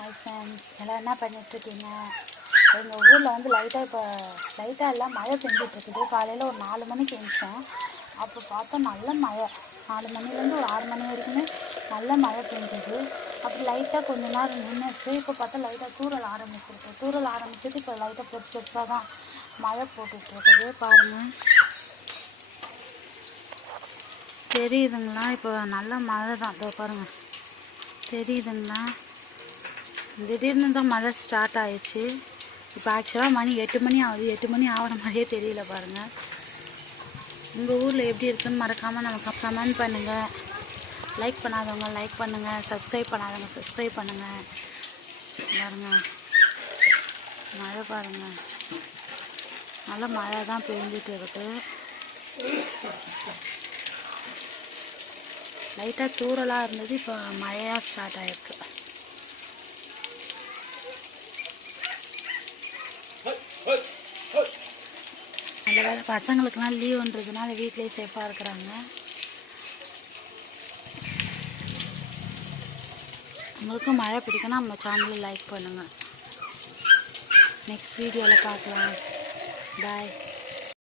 Hi friends எல்லாம் என்ன பண்ணிகிட்ருக்கீங்க எங்கள் ஊரில் வந்து லைட்டாக இப்போ லைட்டாக எல்லாம் மழை பெஞ்சிட்ருக்குது காலையில் ஒரு நாலு மணிக்கு எழுந்தோம் அப்போ பார்த்தா நல்ல மழை. நாலு மணிலேருந்து ஒரு ஆறு மணி வரைக்குமே நல்ல மழை பெஞ்சது. அப்புறம் லைட்டாக கொஞ்ச நேரம் நின்றுச்சு இப்போ பார்த்தா லைட்டாக தூரல் ஆரம்பிச்சிருக்கு. தூரல் ஆரம்பிச்சது இப்போ லைட்டாக பொறுத்து பெருசாக தான் மழை போட்டுட்ருக்குது பாருங்கள் தெரியுதுங்களா? இப்போ நல்ல மழை தான் இதோ பாருங்கள் தெரியுதுங்களா? திடீர்னு தான் மழை ஸ்டார்ட் ஆயிடுச்சு. இப்போ ஆக்சுவலாக மணி எட்டு மணி ஆகுது. எட்டு மணி ஆகிற மாதிரியே தெரியல பாருங்கள் உங்கள் ஊரில் எப்படி இருக்குன்னு மறக்காமல் நமக்கு கமெண்ட் பண்ணுங்கள் லைக் பண்ணாதவங்க லைக் பண்ணுங்கள் சப்ஸ்கிரைப் பண்ணாதவங்க சப்ஸ்கிரைப் பண்ணுங்கள் பாருங்கள் மழை பாருங்கள் நல்ல மழை தான் பெஞ்சிட்டு இருக்கு. லைட்டாக தூறலாக இருந்தது. இப்போ மழையாக ஸ்டார்ட் ஆகிருக்கு நல்ல பசங்களுக்கெல்லாம் லீவுன்றதுனால வீட்லேயே சேஃபாக இருக்கிறாங்க. உங்களுக்கும் மழை பிடிக்குன்னா நம்ம சேனலை லைக் பண்ணுங்கள் நெக்ஸ்ட் வீடியோவில் பார்க்கலாம். பாய்